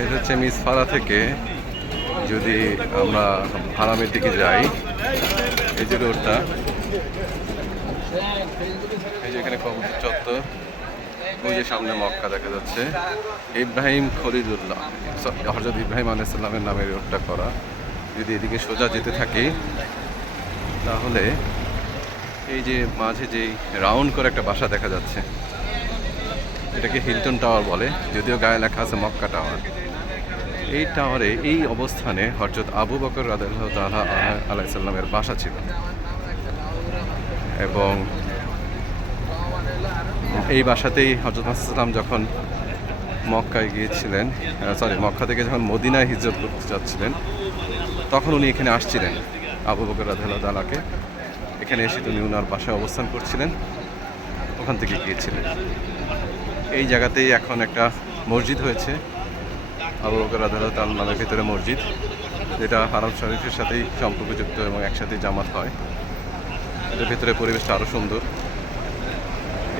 এটা হচ্ছে মিসফারা থেকে যদি আমরা হারামের দিকে যাই, এই যে রোডটা, এই যে এখানে কবর চত্বর, ওই যে সামনে মক্কা দেখা যাচ্ছে। ইব্রাহিম খলিলুল্লাহ, হযরত ইব্রাহিম আলাইহিস সালামের নামে রোডটা করা। যদি এদিকে সোজা যেতে থাকি তাহলে এই যে মাঝে যেই রাউন্ড করে একটা বাসা দেখা যাচ্ছে, এটাকে হিলটন টাওয়ার বলে, যদিও গায়ে লেখা আছে মক্কা টাওয়ার। এই টাওয়ারে এই অবস্থানে হযরত আবু বকর রাদিয়াল্লাহু তাআলা আলাইহিস সালামের বাসা ছিল। এবং এই বাসাতেই হযরত মুহাম্মদ সাল্লাল্লাহু যখন মক্কায় গিয়েছিলেন, মক্কা থেকে যখন মদিনায় হিজরত করতে যাচ্ছিলেন, তখন উনি এখানে আসছিলেন। আবু বকর রাদিয়াল্লাহু তাআলাকে এখানে এসে উনি ওনার বাসায় অবস্থান করছিলেন, ওখান থেকে গিয়েছিলেন। এই জায়গাতেই এখন একটা মসজিদ হয়েছে, আবু বকর রাদিয়াল্লাহু তাআলার নামের ভিতরে মসজিদ, যেটা হারাম শরীফের সাথেই সম্পর্কযুক্ত এবং একসাথেই জামাত হয়। এটার ভিতরে পরিবেশটা আরও সুন্দর।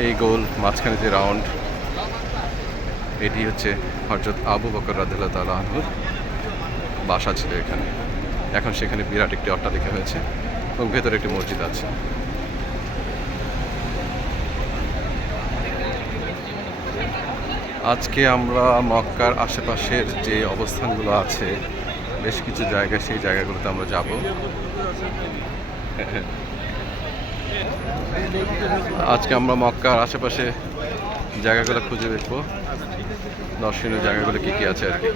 এই গোল মাঝখানে যে রাউন্ড, এটি হচ্ছে হযরত আবু বকর রাদিয়াল্লাহু তাআলা আনহুর বাসা ছিল এখানে। এখন সেখানে বিরাট একটি অট্টালিকা হয়েছে এবং ভেতরে একটি মসজিদ আছে। আজকে আমরা মক্কার আশেপাশের যে অবস্থানগুলো আছে, বেশ কিছু জায়গা, সেই জায়গাগুলোতে আমরা যাব। আজকে আমরা মক্কার আশেপাশে জায়গাগুলো খুঁজে দেখবো, দর্শনীয় জায়গাগুলো কী কী আছে আর কি।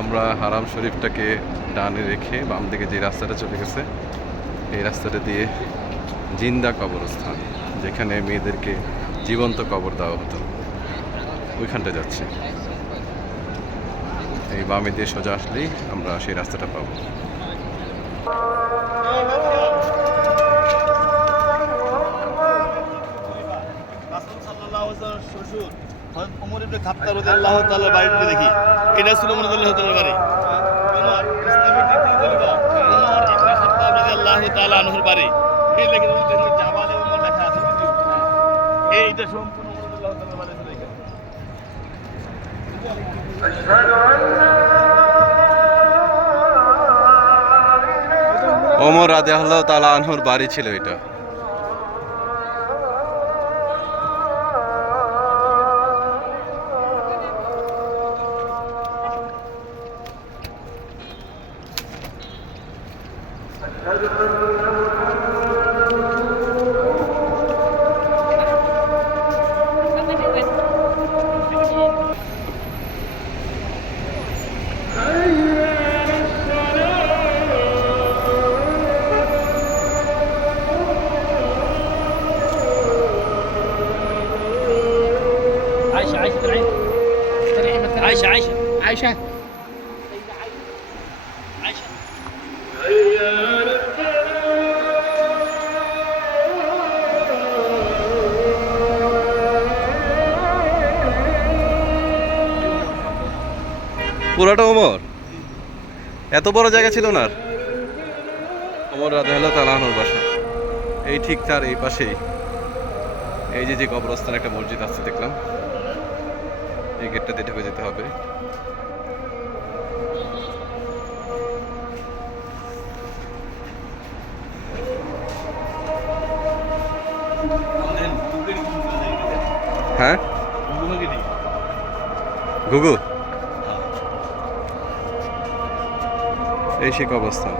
আমরা হারাম শরীফটাকে ডানে রেখে বাম দিকে যে রাস্তাটা চলে গেছে, এই রাস্তাটা দিয়ে জিন্দা কবরস্থান, যেখানে মেয়েদেরকে জীবন্ত কবর দেওয়া হতো, ওইখানটা যাচ্ছে। এই বামে দিয়ে সোজা আসলেই আমরা সেই রাস্তাটা পাবো। ওমর ইবনে খাত্তাব রাদিয়াল্লাহু তাআলার বাড়িতে দেখি, এটা ছিল ওমর রাদিয়াল্লাহু তাআলার বাড়ি। ওমর ইসলামী দ্বিতীয় খলিফা ওমর ইবনে খাত্তাব রাদিয়াল্লাহু তাআলা আনহুর বাড়ি। এই লেখা আছে জাবালে ওমর লেখা আছে। এইটা সম্পূর্ণ ওমর রাদিয়াল্লাহু তাআলার বাড়ি ছিল এখানে। ওমর রাদিয়াল্লাহু তাআলা আনহুর বাড়ি ছিল এটা। عايشة عايشة عايشة عايشة পুরাটা ওমর, এত বড় জায়গা ছিল না। ওমর রাদিয়াল্লাহু তাআলা আনহুর বাসা এই ঠিক তার এই পাশেই। এই যে কবরস্থান, একটা মসজিদ আছে দেখলাম, এই গেটটা দিয়ে ঢুকে যেতে হবে। হ্যাঁ, ঘুঘু, এই সেই কবরস্থান।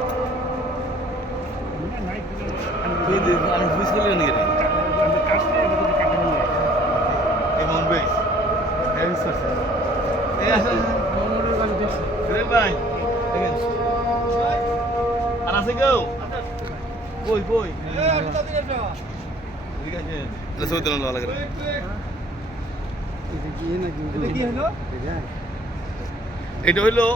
এটা হইলো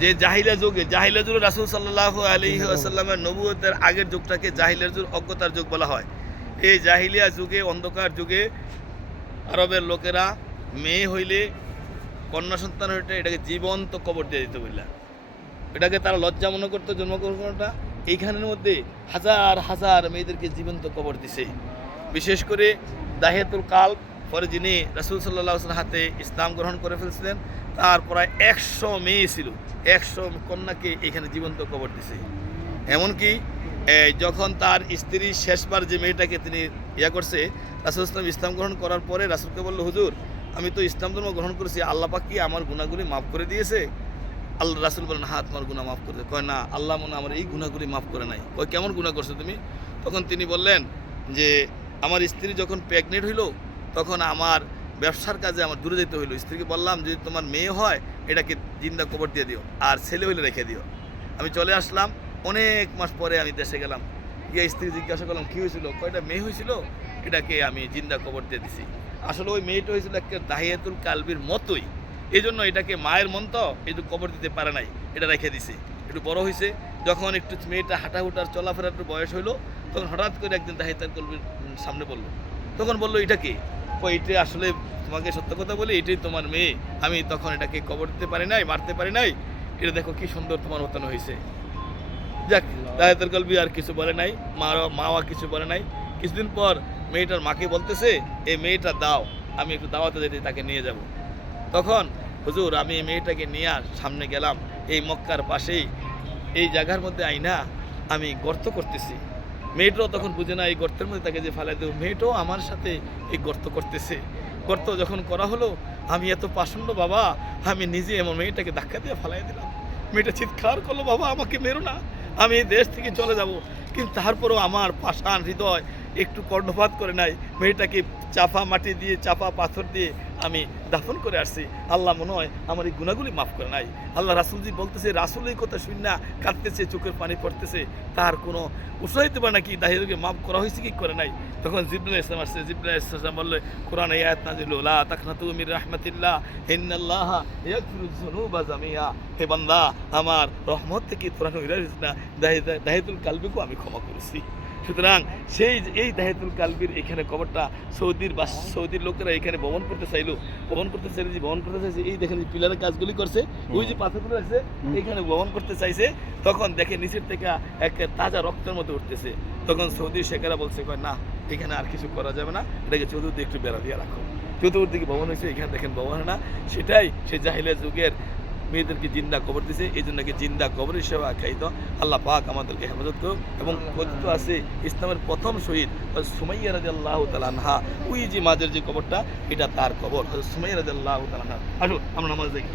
যে জাহিলিয়া যুগে, জাহিলিয়া যুগে রাসূল সাল্লাল্লাহু আলাইহি ওয়াসাল্লামের নবুয়তের আগের যুগটাকে জাহিলিয়ার যুগ, অজ্ঞতার যুগ বলা হয়। এই জাহিলিয়া যুগে, অন্ধকার যুগে আরবের লোকেরা মেয়ে হইলে, কন্যা সন্তান হইলে এটাকে জীবন্ত কবর দিয়ে দিত বললা। এটাকে তারা লজ্জা মনে করতো জন্মগ্রহণটা। এইখানের মধ্যে হাজার হাজার মেয়েদেরকে জীবন্ত কবর দিছে। বিশেষ করে দাহিয়াতুল কালব, পরে যিনি রাসূল সাল্লাল্লাহু আলাইহি ওয়াসাল্লামের হাতে ইসলাম গ্রহণ করে ফেলছিলেন, তার প্রায় 100 মেয়ে ছিল, 100 কন্যাকে এখানে জীবন্ত কবর দিছে। এমনকি যখন তার স্ত্রী শেষবার যে মেয়েটাকে তিনি করছে, রাসূল ইসলাম গ্রহণ করার পরে রাসূলকে বলল, হুজুর আমি তো ইসলাম ধর্ম গ্রহণ করেছি, আল্লাহ পাক কি আমার গুনাহগুলি মাফ করে দিয়েছে? আল্লাহ রাসূল বলেন, হ্যাঁ তোমার গুনাহ মাফ করে দিয়েছে। কয় না, আল্লাহ মনে আমার এই গুনাহগুলি মাফ করে নাই। কয় কেমন গুনাহ করছো তুমি? তখন তিনি বললেন যে আমার স্ত্রী যখন প্রেগনেন্ট হইল, তখন আমার ব্যবসার কাজে আমার দূরে যেতে হইলো। স্ত্রীকে বললাম, যদি তোমার মেয়ে হয় এটাকে জিন্দা কবর দিয়ে দিও, আর ছেলে হইলে রেখে দিও। আমি চলে আসলাম, অনেক মাস পরে আমি দেশে গেলাম, গিয়ে স্ত্রী জিজ্ঞাসা করলাম কী হয়েছিল? কয়টা মেয়ে হয়েছিল, এটাকে আমি জিন্দা কবর দিয়ে দিছি। আসলে ওই মেয়েটা হয়েছিল একটা দাহিয়াতুল কালবির মতোই, এই জন্য এটাকে মায়ের মন তো একটু কবর দিতে পারে নাই, এটা রেখে দিছে। একটু বড় হয়েছে, যখন একটু মেয়েটা হাঁটাহুটার চলাফেরা একটু বয়স হইলো, তখন হঠাৎ করে একদিন দাহিয়াতুল কালবির সামনে বললো, তখন বললো এটা কি? এইটা আসলে তোমাকে সত্য কথা বলি, এটাই তোমার মেয়ে। আমি তখন এটাকে কবর দিতে পারি নাই, মারতে পারি নাই, এটা দেখো কি সুন্দর তোমার মতন হয়েছে। যাক, দাহিয়াতুল কালবি আর কিছু বলে নাই, মাওয়া কিছু বলে নাই। কিছুদিন পর মেয়েটার মাকে বলতেছে, এই মেয়েটা দাও, আমি একটু দাওয়াতে যেতে তাকে নিয়ে যাব। তখন হুজুর আমি এই মেয়েটাকে নিয়ে সামনে গেলাম, এই মক্কার পাশেই এই জায়গার মধ্যে আইনা আমি গর্ত করতেছি। মেয়েটাও তখন বুঝে না এই গর্তের মধ্যে তাকে যে ফালাই দেবো, মেয়েটাও আমার সাথে এই গর্ত করতেছে। গর্ত যখন করা হলো, আমি এত পাষণ্ড বাবা, আমি নিজে এমন মেয়েটাকে ধাক্কা দিয়ে ফালাই দিলাম। মেয়েটা চিৎকার করলো, বাবা আমাকে মেরো না, আমি এই দেশ থেকে চলে যাব। কিন্তু তারপরেও আমার পাষাণ হৃদয় একটু কর্ণপাত করে নাই, মেয়েটাকে চাপা মাটি দিয়ে, চাপা পাথর দিয়ে আমি দাফন করে আসছি। আল্লাহ মনে হয় আমার এই গুনাহগুলি মাফ করে নাই। আল্লাহ রাসূলজি বলতেছে, রাসূল এই কথা শুনে না কাঁদতেছে, চোখের পানি পড়তেছে, তার কোনো উৎসাহিত পারে না কি দাহিয়াতুলকে মাফ করা হয়েছে কি করে নাই। তখন জিবরাইল ইসলাম আসছে, জিবরাইল ইসলাম বললে, কোরআন এই আয়াত নাযিল হলো, লা তাকনাতু মির রাহমাতিল্লাহ ইন্নাল্লাহা ইয়াগফিরুয যুনুবা জামিআ। হে বান্দা, আমার রহমত থেকে তোরা নিরাশ না, দাহিয়াতুল কালবিকেও আমি ক্ষমা করেছি। সুতরাং এই দাহিয়াতুল কালবির এখানে কবরটা সৌদির লোকেরা এখানে ভ্রমণ করতে চাইলো যে ভ্রমণ করতে চাইছে, এই দেখেন পিলারের কাজগুলি করছে, ওই যে পাথরগুলো আছে এখানে ভ্রমণ করতে চাইছে, তখন দেখে নিচের থেকে এক তাজা রক্তের মতো উঠতেছে। তখন সৌদির শেখেরা বলছে, কয় না এখানে আর কিছু করা যাবে না, এটাকে চতুর্দিকে একটু বেড়া দিয়ে রাখো। চতুর্দিকে ভবন হয়েছে, এখানে দেখেন ভবন না, সেটাই সে জাহিলিয়া যুগের মেয়েদেরকে জিন্দা কবর দিয়েছে, এই জন্য জিন্দা কবর হিসেবে আখ্যায়িত। আল্লাহ পাক আমাদেরকে হেফাজত করুক। এবং কথিত আছে ইসলামের প্রথম শহীদ সুমাইয়া রাদিয়াল্লাহু তাআলা আনহা, ওই যে মাঝের যে কবরটা, এটা তার কবর, সুমাইয়া রাদিয়াল্লাহু তাআলা আনহা। আসুন আমরা নামাজ দেখি।